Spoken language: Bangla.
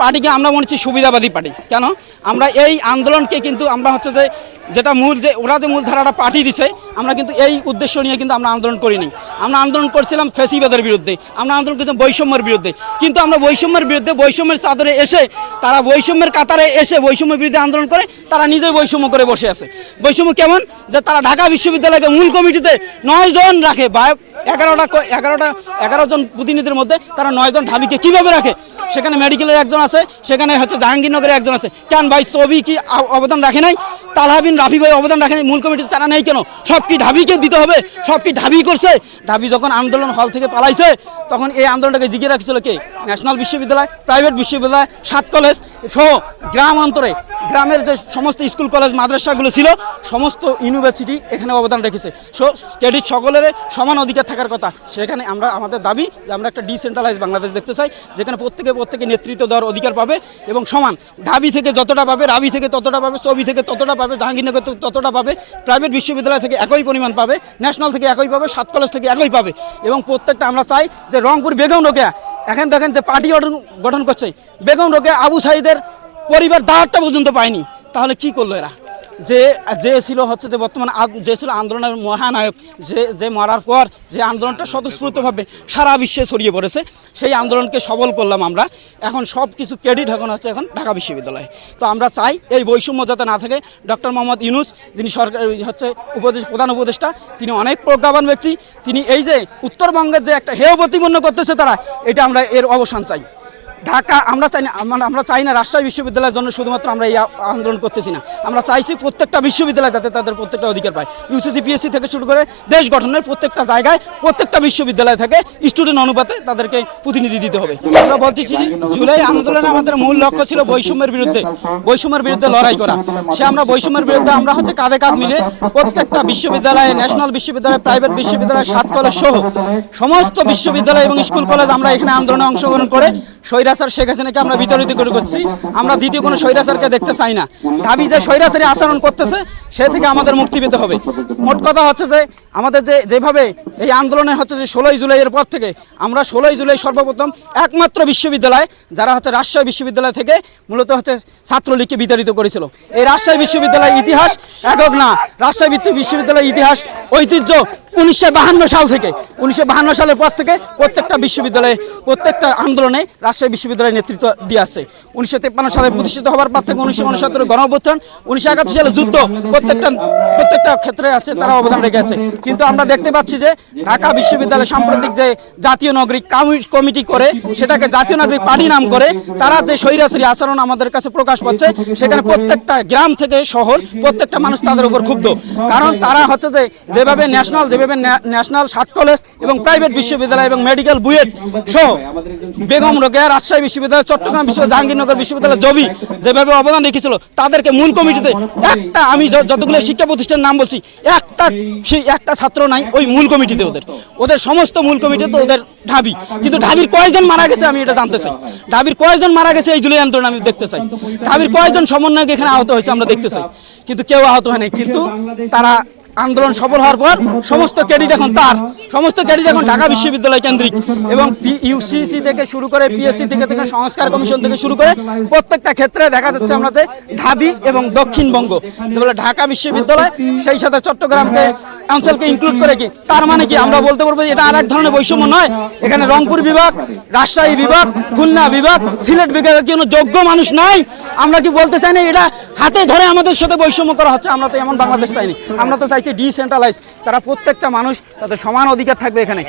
পার্টিকে আমরা মনে হচ্ছে সুবিধাবাদী পার্টি। কেন? আমরা এই আন্দোলনকে কিন্তু আমরা হচ্ছে যে, যেটা মূল যে, ওরা যে মূল ধারাটা পার্টি দিছে, আমরা কিন্তু এই উদ্দেশ্য নিয়ে কিন্তু আমরা আন্দোলন করিনি। আমরা আন্দোলন করছিলাম ফেসিবাদের বিরুদ্ধে, আমরা আন্দোলন করছিলাম বৈষম্যের বিরুদ্ধে। কিন্তু আমরা বৈষম্যের বিরুদ্ধে, বৈষম্যের চাদরে এসে, তারা বৈষম্যের কাতারে এসে বৈষম্যের বিরুদ্ধে আন্দোলন করে, তারা নিজেই বৈষম্য করে বসে আছে। বৈষম্য কেমন? যে তারা ঢাকা বিশ্ববিদ্যালয়কে মূল কমিটিতে নয় জন রাখে, বা এগারোটা এগারোটা এগারো জন প্রতিনিধির মধ্যে তারা নয় জন ঢাবিকে কীভাবে রাখে? সেখানে মেডিকেলের একজন আছে, সেখানে হচ্ছে জাহাঙ্গীরনগরের একজন আছে। কেন ভাই, ছবি কি অবদান রাখে নাই? তালহাবিন রাফি ভাই অবদান রাখে নাই? মূল কমিটিতে তারা নেই কেন? সব কি ঢাবিকে দিতে হবে? সব কি ঢাবি করছে? ঢাবি যখন আন্দোলন হল থেকে পালাইছে, তখন এই আন্দোলনটাকে জিগিয়ে রাখছিল কে? ন্যাশনাল বিশ্ববিদ্যালয়, প্রাইভেট বিশ্ববিদ্যালয়, সাত কলেজ সহ গ্রাম অন্তরে। গ্রামের যে সমস্ত স্কুল, কলেজ, মাদ্রাসাগুলো ছিল, সমস্ত ইউনিভার্সিটি এখানে অবদান রেখেছে। সো স্টেডির সকলের সমান অধিকার থাকার কথা। সেখানে আমরা, আমাদের দাবি যে আমরা একটা ডিসেন্ট্রালাইজ বাংলাদেশ দেখতে চাই, যেখানে প্রত্যেকে প্রত্যেকে নেতৃত্ব দেওয়ার অধিকার পাবে এবং সমান। ঢাবি থেকে যতটা পাবে, রাবি থেকে ততটা পাবে চবি থেকে ততটা পাবে, জাহাঙ্গীরনগর ততটা পাবে প্রাইভেট বিশ্ববিদ্যালয় থেকে একই পরিমাণ পাবে ন্যাশনাল থেকে একই পাবে, সাত কলেজ থেকে একই পাবে। এবং প্রত্যেকটা আমরা চাই যে রংপুর বেগম রোকেয়া, এখন দেখেন যে পার্টি গঠন গঠন করছে। বেগম রোকেয়া আবু সাইদের পরিবার দাঁড়টা পর্যন্ত পায়নি। তাহলে কি করল এরা? যে যে ছিল হচ্ছে যে বর্তমানে যে ছিল আন্দোলনের মহানায়ক, যে যে মারার পর যে আন্দোলনটা স্বতঃস্ফূর্তভাবে সারা বিশ্বে ছড়িয়ে পড়েছে, সেই আন্দোলনকে সবল করলাম আমরা। এখন সব কিছু ক্রেডিট এখন হচ্ছে এখন ঢাকা বিশ্ববিদ্যালয়ে। তো আমরা চাই এই বৈষম্য যাতে না থাকে, ডক্টর মোহাম্মদ ইউনুস, যিনি সরকার হচ্ছে উপদেশ, প্রধান উপদেষ্টা, তিনি অনেক প্রজ্ঞাবান ব্যক্তি। তিনি এই যে উত্তরবঙ্গের যে একটা হেয় প্রতিপন্ন করতেছে তারা, এটা আমরা এর অবসান চাই। ঢাকা, আমরা চাই না আমরা আমরা চাই না রাজশাহী বিশ্ববিদ্যালয়ের জন্য শুধুমাত্র আমরা এই আন্দোলন করতেছি না। আমরা চাইছি প্রত্যেকটা বিশ্ববিদ্যালয় যাতে তাদের প্রত্যেকটা অধিকার পায়। ইউসিসি পিএসসি থেকে শুরু করে দেশ গঠনের প্রত্যেকটা জায়গায় প্রত্যেকটা বিশ্ববিদ্যালয় থেকে স্টুডেন্ট অনুপাতে তাদেরকে প্রতিনিধি দিতে হবে। আমরা বলতেছি জুলাই আন্দোলনে আমাদের মূল লক্ষ্য ছিল বৈষম্যের বিরুদ্ধে বৈষম্যের বিরুদ্ধে লড়াই করা। সে আমরা বৈষম্যের বিরুদ্ধে আমরা হচ্ছে কাঁধে কাঁধ মিলে প্রত্যেকটা বিশ্ববিদ্যালয়ে ন্যাশনাল বিশ্ববিদ্যালয় প্রাইভেট বিশ্ববিদ্যালয়, সাত কলেজ সহ সমস্ত বিশ্ববিদ্যালয় এবং স্কুল কলেজ আমরা এখানে আন্দোলনে অংশগ্রহণ করে স্বৈরাচার শেখ হাসিনাকে আমরা বিতরিত করে করছি, আমরা দ্বিতীয় কোনো স্বৈরাচারকে দেখতে চাই না। দাবি যে স্বৈরাচারী আচরণ করতেছে, সে থেকে আমাদের মুক্তি পেতে হবে। মোট কথা হচ্ছে যে, আমাদের যে, যেভাবে এই আন্দোলনের হচ্ছে যে ষোলোই জুলাইয়ের পর থেকে আমরা ষোলোই জুলাই সর্বপ্রথম একমাত্র বিশ্ববিদ্যালয়, যারা হচ্ছে রাজশাহী বিশ্ববিদ্যালয় থেকে মূলত হচ্ছে ছাত্রলীগকে বিতাড়িত করেছিল। এই রাজশাহী বিশ্ববিদ্যালয়ের ইতিহাস একক না। রাজশাহী বিশ্ববিদ্যালয়ের ইতিহাস ঐতিহ্য উনিশশো সাল থেকে। উনিশশো সালের পর থেকে প্রত্যেকটা বিশ্ববিদ্যালয়ে, প্রত্যেকটা আন্দোলনে রাজশাহী বিশ্ববিদ্যালয় নেতৃত্ব দিয়ে আছে উনিশশো সালে প্রতিষ্ঠিত হওয়ার পর থেকে উনিশশো উনসত্তরের গণঅভ্যুত্থান, উনিশশো একাত্তর সালে যুদ্ধ, প্রত্যেকটা প্রত্যেকটা ক্ষেত্রে আছে, তারা অবদান রেখে আছে। কিন্তু আমরা দেখতে পাচ্ছি যে ঢাকা বিশ্ববিদ্যালয় সাম্প্রতিক যে জাতীয় নাগরিক কমিটি করে, সেটাকে জাতীয় নাগরিক পার্টি নাম করে, তারা যে স্বৈরাচারী আচরণ আমাদের কাছে প্রকাশ পাচ্ছে, সেখানে প্রত্যেকটা গ্রাম থেকে শহর, প্রত্যেকটা মানুষ তাদের উপর ক্ষুব্ধ। কারণ তারা হচ্ছে যে যেভাবে ন্যাশনাল যেভাবে ন্যাশনাল সাত কলেজ এবং প্রাইভেট বিশ্ববিদ্যালয় এবং মেডিকেল বুয়েট সহ বেগম রোকেয়া রাজশাহী বিশ্ববিদ্যালয়, চট্টগ্রাম বিশ্ব জাহাঙ্গীরনগর বিশ্ববিদ্যালয় জবি যেভাবে অবদান রেখেছিল, তাদেরকে মূল কমিটিতে একটা আমি যতগুলো শিক্ষা প্রতিষ্ঠানের নাম বলছি, একটা সেই একটা ছাত্র নাই, ওই মূল কমিটিতে ওদের। ওদের সমস্ত মূল কমিটিতে ওদের ঢাবি। কিন্তু ঢাবির কয়েকজন মারা গেছে, আমি এটা জানতে চাই। ঢাবির কয়েকজন মারা গেছে, এই জুলাই আন্দোলন আমি দেখতে চাই। ঢাবির কয়েকজন সমন্বয়ক এখানে আহত হয়েছে, আমরা দেখতে চাই। কিন্তু কেউ আহত হয় নাই। কিন্তু তারা আন্দোলন সফল হওয়ার পর সমস্ত ক্যাডিট এখন তার। সমস্ত ক্যাডিট এখন ঢাকা বিশ্ববিদ্যালয় কেন্দ্রিক। এবং ইউসিসি থেকে শুরু করে পিএসসি থেকে থেকে সংস্কার কমিশন থেকে শুরু করে প্রত্যেকটা ক্ষেত্রে দেখা যাচ্ছে আমরা যে ঢাবি এবং দক্ষিণবঙ্গ। ঢাকা বিশ্ববিদ্যালয়, সেই সাথে চট্টগ্রামকে অঞ্চলকে ইনক্লুড করে কি? তার মানে কি? আমরা বলতে পারব এটা আর এক ধরনের বৈষম্য নয়। এখানে রংপুর বিভাগ, রাজশাহী বিভাগ, খুলনা বিভাগ, সিলেট বিভাগের কোনো যোগ্য মানুষ নাই। আমরা কি বলতে চাই না, এটা হাতে ধরে আমাদের সাথে বৈষম্য করা হচ্ছে? আমরা তো এমন বাংলাদেশ চাইনি। আমরা তো চাইছি ডিসেন্ট্রালাইজ তারা প্রত্যেকটা মানুষ তাদের সমান অধিকার থাকবে এখানে।